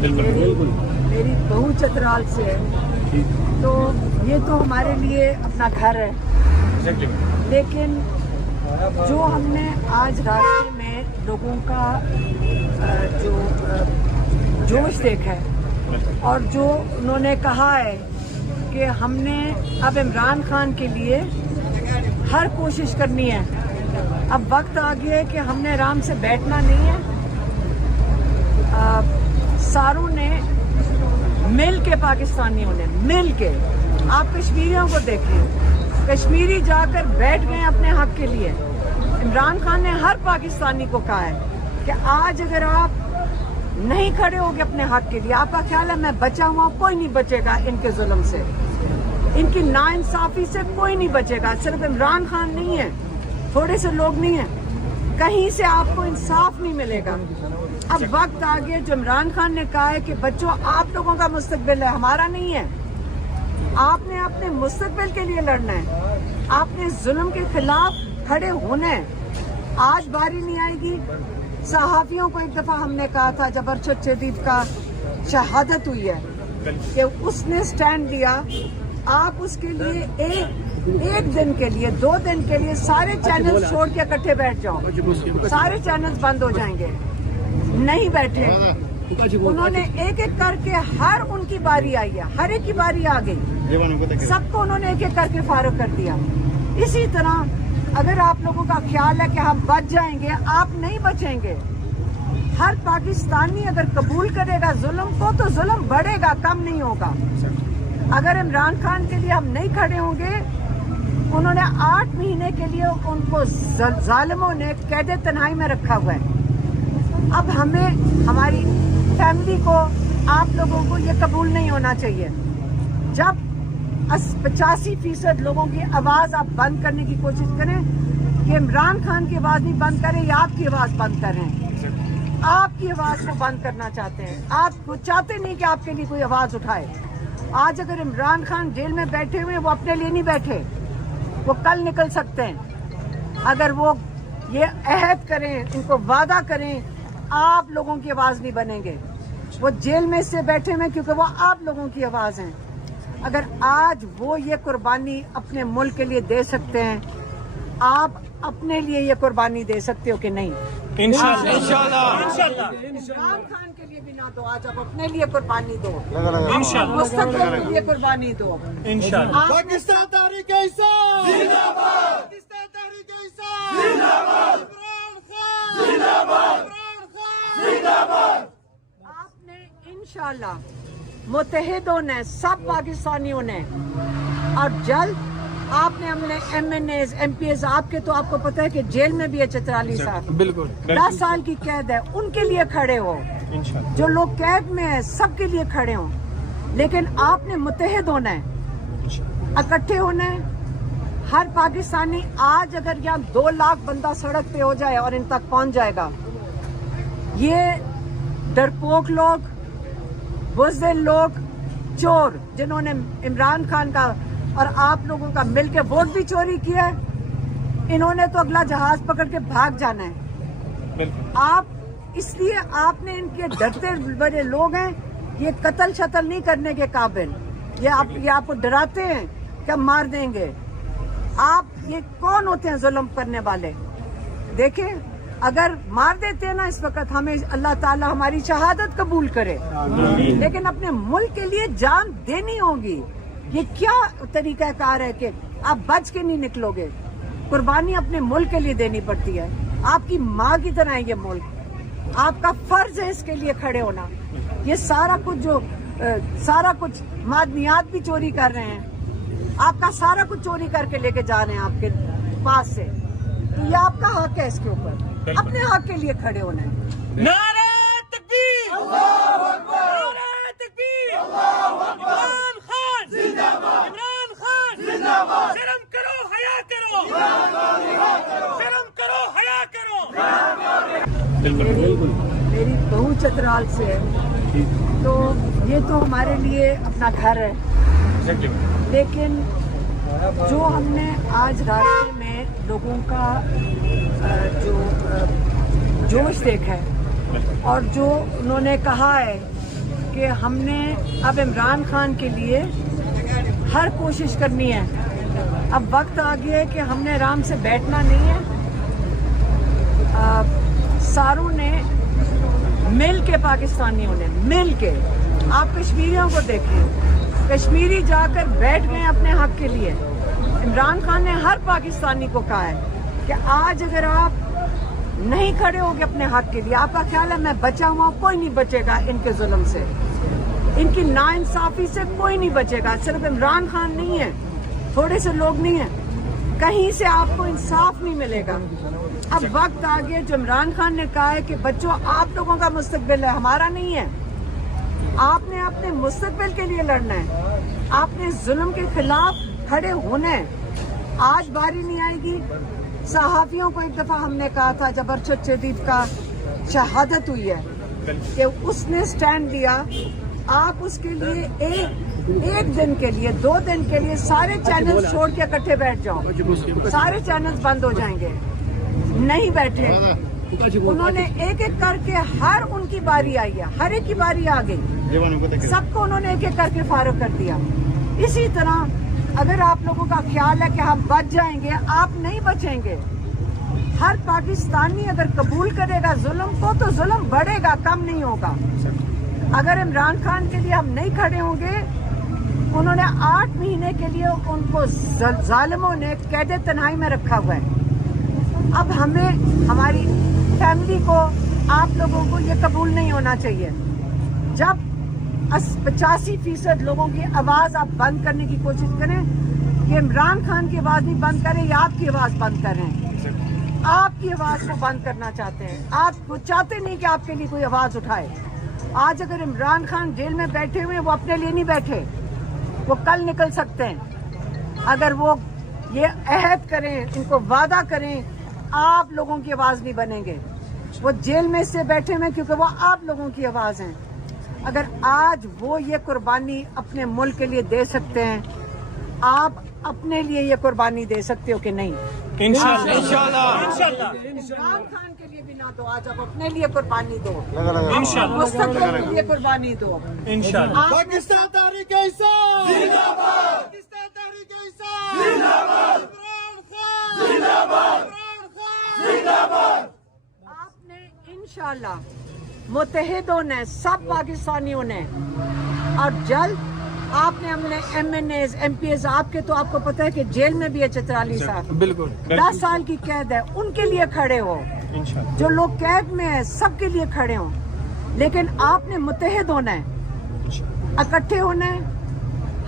मेरी बहू चतराल से है, तो ये तो हमारे लिए अपना घर है, लेकिन जो हमने आज रास्ते में लोगों का जो जोश देखा है और जो उन्होंने कहा है कि हमने अब इमरान खान के लिए हर कोशिश करनी है, अब वक्त आ गया है कि हमने आराम से बैठना नहीं है। सारों ने मिल के, पाकिस्तानियों ने मिल के, आप कश्मीरियों को देखें, कश्मीरी जाकर बैठ गए अपने हक के लिए। इमरान खान ने हर पाकिस्तानी को कहा है कि आज अगर आप नहीं खड़े होगे अपने हक के लिए, आपका ख्याल है मैं बचा हुआ, कोई नहीं बचेगा इनके जुल्म से, इनकी नाइंसाफी से कोई नहीं बचेगा। सिर्फ इमरान खान नहीं है, थोड़े से लोग नहीं है, कहीं से आपको इंसाफ नहीं मिलेगा। अब वक्त आ गया, जो इमरान खान ने कहा है कि बच्चों आप लोगों का मुस्तकबिल है, हमारा नहीं है, आपने अपने मुस्तकबिल के लिए लड़ना है, आपने जुल्म के खिलाफ खड़े होना है। आज बारी नहीं आएगी। सहाफियों को एक दफा हमने कहा था जब अरशद शदीद का शहादत हुई है कि उसने स्टैंड लिया, आप उसके लिए एक दिन के लिए, 2 दिन के लिए सारे चैनल छोड़ के इकट्ठे बैठ जाओ, सारे चैनल्स बंद हो जाएंगे। नहीं बैठे, उन्होंने एक एक करके, हर उनकी बारी आई है, हर एक की बारी आ गई, सबको उन्होंने एक एक करके फारुग कर दिया। इसी तरह अगर आप लोगों का ख्याल है कि हम बच जाएंगे, आप नहीं बचेंगे। हर पाकिस्तानी अगर कबूल करेगा जुल्म को, तो जुल्म बढ़ेगा, कम नहीं होगा। अगर इमरान खान के लिए हम नहीं खड़े होंगे, उन्होंने 8 महीने के लिए उनको जालिमों ने कैद तन्हाई में रखा हुआ है। अब हमें, हमारी फैमिली को, आप लोगों को ये कबूल नहीं होना चाहिए। जब 85% लोगों की आवाज आप बंद करने की कोशिश करें, कि इमरान खान की आवाज नहीं बंद करें, या आपकी आवाज बंद करें। आपकी आवाज को बंद करना चाहते हैं, आप चाहते नहीं कि आपके लिए कोई आवाज उठाए। आज अगर इमरान खान जेल में बैठे हुए, वो अपने लिए नहीं बैठे, वो कल निकल सकते हैं। अगर वो ये अहद करें, इनको वादा करें, आप लोगों की आवाज नहीं बनेंगे। वो जेल में इससे बैठे हुए क्योंकि वो आप लोगों की आवाज हैं। अगर आज वो ये कुर्बानी अपने मुल्क के लिए दे सकते हैं, आप अपने लिए ये कुर्बानी दे सकते हो कि नहीं? इंशाअल्लाह। इमरान खान के लिए भी ना दो, आज आप अपने लिए कुर्बानी दो, मुस्तकबिल के लिए कुर्बानी दो। इंशाअल्लाह। पाकिस्तान तहरीक-ए-इंसाफ जिंदाबाद, पाकिस्तान तहरीक-ए-इंसाफ जिंदाबाद, इमरान खान जिंदाबाद, इमरान खान जिंदाबाद। आपने इंशाअल्लाह मुत्तहिदों ने, सब पाकिस्तानियों ने, और जल्द आपने हमने MNAs, MPs, आपको पता है कि जेल में भी है चतराली साहब, बिल्कुल 10 साल की कैद है, उनके लिए खड़े हो। जो लोग कैद में है सबके लिए खड़े हो, लेकिन आपने मुत्तहिद होना है, इकट्ठे होना है। हर पाकिस्तानी, आज अगर यहाँ 2 लाख बंदा सड़क पे हो जाए और इन तक पहुंच जाएगा, ये डरपोक लोग, बुज़दिल लोग, चोर, जिन्होंने इमरान खान का और आप लोगों का मिलकर वोट भी चोरी किया है, इन्होंने तो अगला जहाज पकड़ के भाग जाना है। आप, इसलिए आपने, इनके डरते बड़े लोग हैं, ये कत्ल शतल नहीं करने के काबिल, ये आपको डराते हैं कि हम मार देंगे। आप ये कौन होते हैं जुल्म करने वाले? देखें, अगर मार देते हैं ना इस वक्त, हमें अल्लाह ताला हमारी शहादत कबूल करे, लेकिन अपने मुल्क के लिए जान देनी होगी। ये क्या तरीका कार है कि आप बच के नहीं निकलोगे? कुर्बानी अपने मुल्क के लिए देनी पड़ती है। आपकी माँ की तरह है ये मुल्क, आपका फर्ज है इसके लिए खड़े होना। ये सारा कुछ मादनियात भी चोरी कर रहे हैं, आपका सारा कुछ चोरी करके लेके जा रहे हैं आपके पास से, तो ये आपका हक है, इसके ऊपर अपने हक के लिए खड़े होना है। नारे तकबीर, अल्लाहु अकबर, नारे तकबीर, अल्लाहु अकबर, इमरान खान जिंदाबाद, इमरान खान जिंदाबाद, शर्म करो, हया करो, शर्म करो, हया करो। मेरी बहू चतराल से है, तो ये तो हमारे लिए अपना घर है, लेकिन जो हमने आज रास्ते में लोगों का जो जोश देखा है और जो उन्होंने कहा है کہ ہم نے اب عمران خان کے لیے ہر کوشش کرنی ہے. اب وقت آ گیا ہے کہ ہم نے آرام سے بیٹھنا نہیں ہے. ساروں نے مل کے پاکستانیوں نے مل کے, آپ کشمیریوں کو دیکھیں, کشمیری جا کر بیٹھ گئے اپنے حق کے لیے. عمران خان نے ہر پاکستانی کو کہا ہے کہ آج اگر آپ نہیں کھڑے ہوگے اپنے حق کے لیے, آپ کا خیال ہے میں بچا ہوا, کوئی نہیں بچے گا ان کے ظلم سے, ان کی ناانصافی سے کوئی نہیں بچے گا. صرف عمران خان نہیں ہے, تھوڑے سے لوگ نہیں ہیں, کہیں سے آپ کو انصاف نہیں ملے گا. اب وقت آ گیا, جو عمران خان نے کہا ہے کہ بچوں آپ لوگوں کا مستقبل ہے, ہمارا نہیں ہے. آپ نے اپنے مستقبل کے لیے لڑنا ہے, آپ نے ظلم کے خلاف کھڑے ہونا ہے. آج باری نہیں آئے گی. صحافیوں کو ایک دفعہ ہم نے کہا تھا جب ارشد شدید کا شہادت ہوئی ہے کہ اس نے سٹینڈ لیا, آپ اس کے لیے ایک دن کے لیے 2 دن کے لیے سارے چینل چھوڑ کے اکٹھے بیٹھ جاؤ, سارے چینل بند ہو جائیں گے. نہیں بیٹھے, انہوں نے ایک ایک کر کے, ہر ان کی باری آئی ہے, ہر ایک کی باری آ گئی, سب کو انہوں نے ایک ایک کر کے فارغ کر دیا. اسی طرح اگر آپ لوگوں کا خیال ہے کہ ہم بچ جائیں گے, آپ نہیں بچیں گے. ہر پاکستانی اگر قبول کرے گا ظلم کو تو ظلم بڑھے گا, کم نہیں ہوگا. اگر عمران خان کے لیے ہم نہیں کھڑے ہوں گے, انہوں نے 8 مہینے کے لیے ان کو ظالموں نے قید تنہائی میں رکھا ہوا ہے. اب ہمیں, ہماری فیملی کو, آپ لوگوں کو یہ قبول نہیں ہونا چاہیے. جب 85% لوگوں کی آواز آپ بند کرنے کی کوشش کریں, یہ عمران خان کی آواز نہیں بند کریں, یا آپ کی آواز بند کریں. آپ کی آواز کو بند کرنا چاہتے ہیں, آپ وہ چاہتے نہیں کہ آپ کے لیے کوئی آواز اٹھائے. آج اگر عمران خان جیل میں بیٹھے ہوئے, وہ اپنے لیے نہیں بیٹھے, وہ کل نکل سکتے ہیں. اگر وہ یہ عہد کریں, ان کو وعدہ کریں, آپ لوگوں کی آواز نہیں بنیں گے. وہ جیل میں سے بیٹھے ہوئے کیونکہ وہ آپ لوگوں کی آواز ہیں. اگر آج وہ یہ قربانی اپنے ملک کے لیے دے سکتے ہیں, آپ اپنے لیے یہ قربانی دے سکتے ہو کہ نہیں؟ انشاءاللہ عمران خان کے لیے بھی نہ دو, آج آپ اپنے لیے قربانی دو, مستقبل کے لیے قربانی دو. انشاءاللہ. پاکستان تحریک انصاف زندہ باد, پاکستان تحریک انصاف زندہ باد, عمران خان زندہ باد, عمران خان زندہ باد. آپ نے انشاءاللہ متحدوں نے, سب پاکستانیوں نے, اور جلد آپ نے اپنے MNAs MPs, آپ کے تو آپ کو پتہ ہے کہ جیل میں بھی ہے چترالی صاحب, بالکل 10 سال کی قید ہے, ان کے لیے کھڑے ہو. جو لوگ قید میں ہیں سب کے لیے کھڑے ہوں, لیکن آپ نے متحد ہونا ہے, اکٹھے ہونا ہے.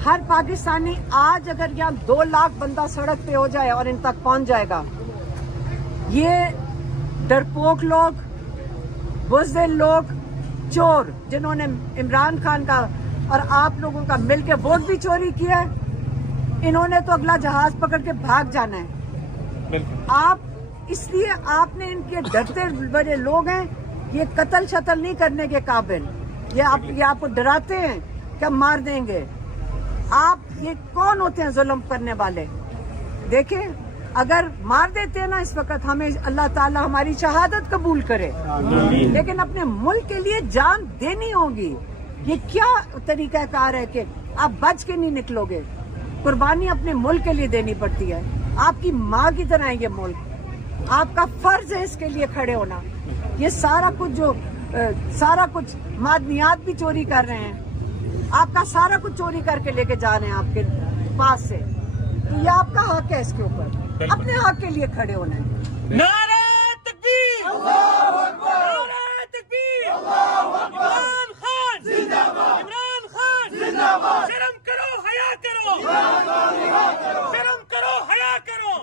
ہر پاکستانی, آج اگر یہاں 2 لاکھ بندہ سڑک پہ ہو جائے اور ان تک پہنچ جائے گا, یہ ڈرپوک لوگ, بزدل لوگ, چور, جنہوں نے عمران خان کا اور آپ لوگوں کا مل کے ووٹ بھی چوری کیا ہے, انہوں نے تو اگلا جہاز پکڑ کے بھاگ جانا ہے. آپ, اس لیے آپ نے, ان کے ڈرتے بڑے لوگ ہیں, یہ قتل شتل نہیں کرنے کے قابل. یہ آپ کو ڈراتے ہیں کہ ہم مار دیں گے. آپ یہ کون ہوتے ہیں ظلم کرنے والے؟ دیکھیں, اگر مار دیتے ہیں نا اس وقت, ہمیں اللہ تعالیٰ ہماری شہادت قبول کرے, لیکن اپنے ملک کے لیے جان دینی ہوگی. یہ کیا طریقہ کار ہے کہ آپ بچ کے نہیں نکلو گے؟ قربانی اپنے ملک کے لیے دینی پڑتی ہے. آپ کی ماں کی طرح ہے یہ ملک, آپ کا فرض ہے اس کے لیے کھڑے ہونا. یہ سارا کچھ معدنیات بھی چوری کر رہے ہیں, آپ کا سارا کچھ چوری کر کے لے کے جا رہے ہیں آپ کے پاس سے. یہ آپ کا حق ہے, اس کے اوپر اپنے حق کے لیے کھڑے ہونا ہے. نعرہ تکبیر, اللہ اکبر, نعرہ تکبیر, اللہ اکبر, عمران خان زندہ باد, عمران خان زندہ باد. شرم کرو, حیا کرو, عمران خان رہا کرو, شرم کرو, حیا کرو.